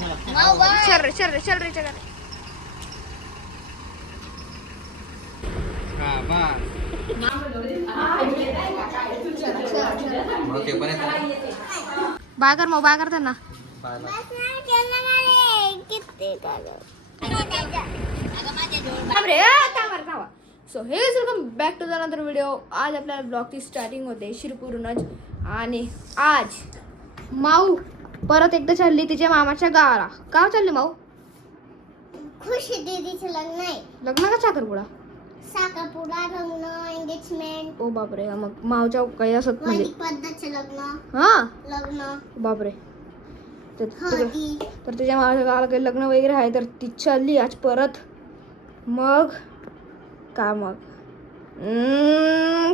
चल रे चल रे चल रे चल रे. बाय कर मग बाय कर त्यांना. सो हे welcome back to the another video. आज आपल्याला ब्लॉगची स्टार्टिंग होते शिरपूरनच. आणि आज माऊ परत एकदा चालली तिच्या मामाच्या गावाला. का चालली माऊ? खुशी दीदीचं लग्न आहे. लग्न का साखरपुडा? साखरपुडा, लग्न, एंगेजमेंट. ओ बापरे. मग माऊच्या काही असत म्हणजे पद्धतचं लग्न. हा लग्न बापरे. हळदी. तर तिच्या मामाच्या गावाला काही लग्न वगैरे आहे तर ती चालली आज परत. मग का मग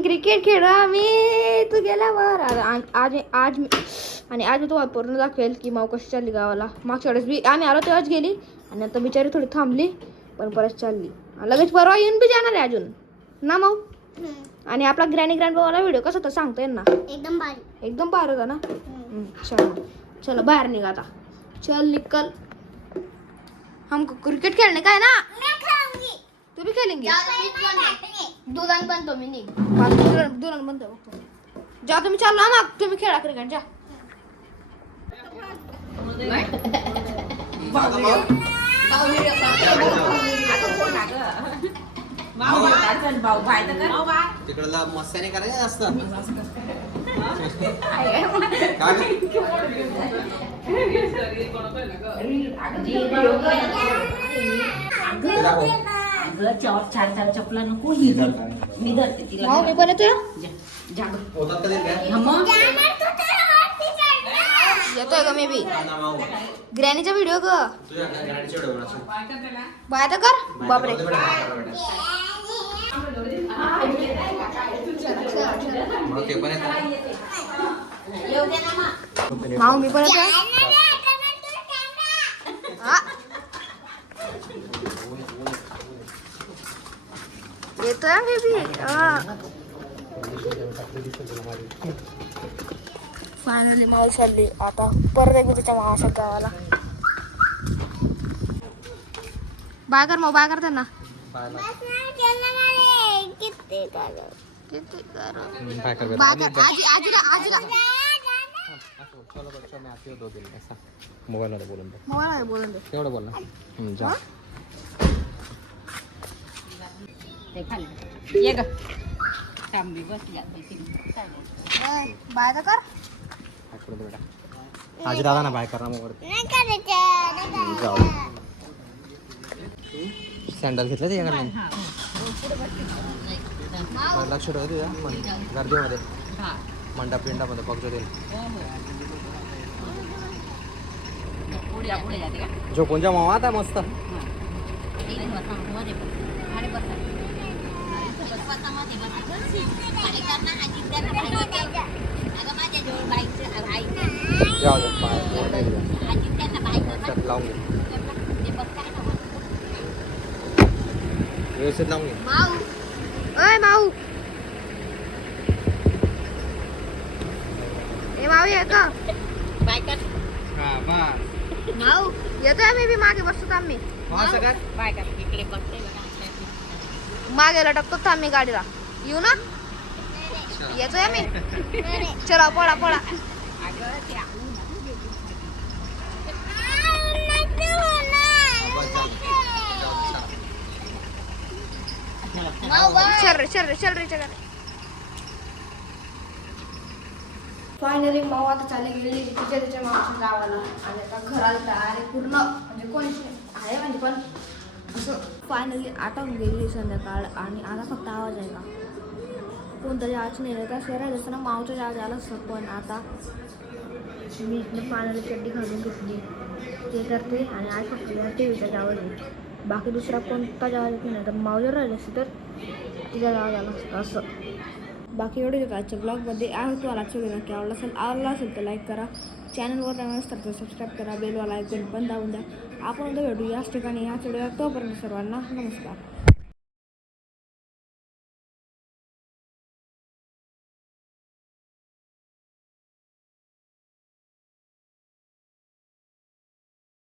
क्रिकेट खेळा आम्ही तू गेल्यावर. आज मी तुम्हाला पूर्ण दाखवेल की माऊ कशी चालली गावाला. मागच्या वेळेस बी आम्ही आलो तेव्हाच गेली आणि आता बिचारी थोडी थांबली पण परत चालली. लगेच परवा येऊन बी जाणार आहे अजून ना माऊ. आणि आपला ग्रँड बाबाला व्हिडिओ कसा होता सांगता येईल ना? एकदम भारी. एकदम भारी होता ना. चलो चलो बाहर निघा आता. चल निकल. हमको क्रिकेट खेलने का है ना. तू भी खेलेंगे? दुधान बनतो मी निघ. दुरण बनतो. जा तुम्ही चालला मग तुम्ही खेळा क्रिकेट जा. तिकडला मस्त्याने करायचं जास्त. चार चपला नको ही मी धरते तिला. मी पण येतोय. येतोय का मी बी ग्रॅनीचा व्हिडिओ ग. बाय तर कर बापरे. माऊ मी पण येतोय. येतोय मी बी. फायनली माऊ चालली आता परत एकदा तिच्या मामाच्या गावाला. बाय कर मग बाय कर त्यांना. किती मोबाईल मध्ये बोलून दे. मोबाईल बोलून दे. तेवढं बोल ना. जा. ये ग थांबी बसली. बाय तर कर. आजी दादा ना बाय करा मोबाईल. जाऊ. सँडल घेतलं ते लक्ष ठेवते गर्दीमध्ये मंडप पिंडामध्ये बघतो ते. जो कोणत्या मामा आता मस्त. जाऊ दे लावून घे व्यवस्थित लावून घे. माऊ अय माऊ. ए माऊ ये का? बाय कर. माऊ येतोय मी बी मागे बसतो आम्ही. बाय कर. इकडे बघते मागे लटकतो थांब मी गाडीला. येऊ ना. येतोय आम्ही. चला पळा पळा. चल रे चल रे चल रे चल रे. फायनली माऊ आता चालली गेली तिच्या मामाच्या गावाला. आणि आता घराला तयारी पूर्ण म्हणजे कोणीच आहे म्हणजे पण असं फायनली आटून गेली संध्याकाळ. आणि आता फक्त आवाज आहे का कोणतरी आज नाही का राहिलं असतं ना माऊच्या आवाज आला असतं. पण आता मी इथनं फायनली चड्डी घालून घेतली ते करते. आणि आज फक्त टी व्हीचा आवाज आहे. बाकी दुसरा कोणताच आवाज येत नाही. तर माऊ जर राहिलं असतं तर तिचा आवाज आला असतं असं. बाकी एवढे होतं आजच्या ब्लॉगमध्ये. आहे तुम्हाला आजच्या व्हिडिओ नक्की आवडला असेल तर लाईक करा. चॅनलवर नवीन असतात तर सबस्क्राईब करा. बेलवाला ऐकून पण दाबून द्या. आपण उद्या भेटू याच ठिकाणी ह्याच व्हिडिओ. तोपर्यंत सर्वांना नमस्कार.